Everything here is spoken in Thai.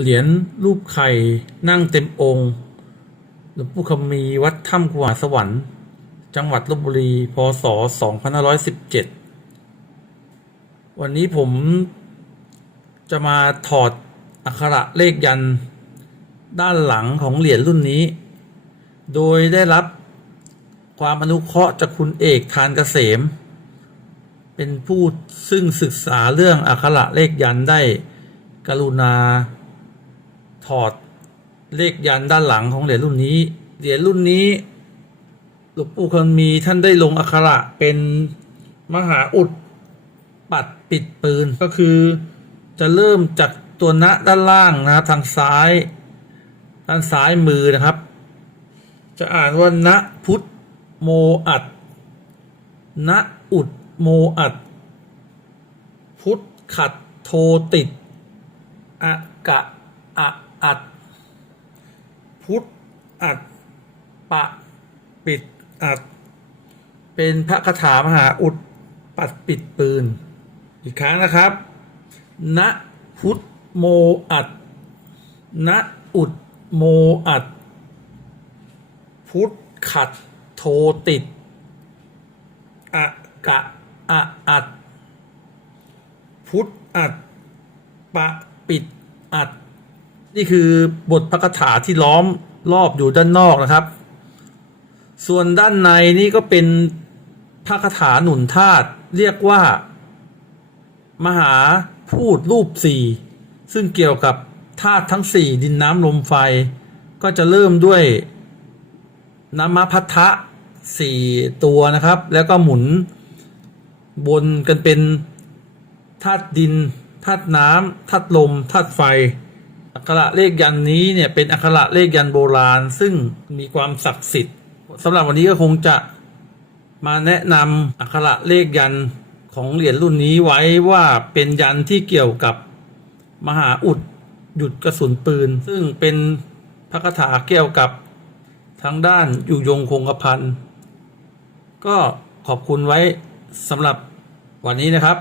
เหรียญรูปไข่นั่งเต็มองค์หลวงปู่คำมีวัดถ้ำกุหาสวรรค์ จังหวัดลบบุรี พศ 2517 วันนี้ผมจะมาถอดอักขระเลขยัน ด้านหลังของเหรียญรุ่นนี้ โดยได้รับความอนุเคราะห์จากคุณเอกทานเกษม เป็นผู้ซึ่งศึกษาเรื่องอักขระเลขยันได้กรุณา ถอดเลขยันด้านหลังของเหรียญรุ่นนี้ เหรียญรุ่นนี้หลวงปู่คนมีท่านได้ลงอักขระเป็นมหาอุดปัดปิดปืนก็คือจะเริ่มจากตัวณด้านล่างนะครับทางซ้าย ด้านซ้ายมือนะครับ จะอ่านว่าณพุทธโมอัดณอุดโมอัดพุทธขัดโทติดอะกะอะ อัด พุทธอัด ปะ ปิดอัด เป็นพระคาถามหาอุด ปัดปิดปืน อีกครั้งนะครับ ณ พุทธโมอัด ณ อุดโมอัด พุทธขัดโทติดอะกะอะอัด พุทธอัด ปะ ปิดอัด นี่คือบทพระคาถาที่ล้อมรอบอยู่ด้านนอกนะครับ ส่วนด้านในนี่ก็เป็นพระคาถาหนุนธาตุเรียกว่า มหาพูดรูปสี่ซึ่งเกี่ยวกับธาตุทั้งสี่ดินน้ำลมไฟ ก็จะเริ่มด้วยน้ำมพัทธะสี่ตัวนะครับ แล้วก็หมุนบนกันเป็นธาตุดินธาตุน้ำธาตุลมธาตุไฟ อักขระเลขยันนี้เนี่ยเป็นอักขระเลขยันโบราณ ซึ่งมีความศักดิ์สิทธิ์สำหรับวันนี้ก็คงจะมาแนะนำอักขระเลขยันของเหรียญรุ่นนี้ไว้ว่าเป็นยันที่เกี่ยวกับมหาอุดหยุดกระสุนปืน ซึ่งเป็นพระคาถาเกี่ยวกับทางด้านอยู่ยงคงกระพันก็ขอบคุณไว้สำหรับวันนี้นะครับ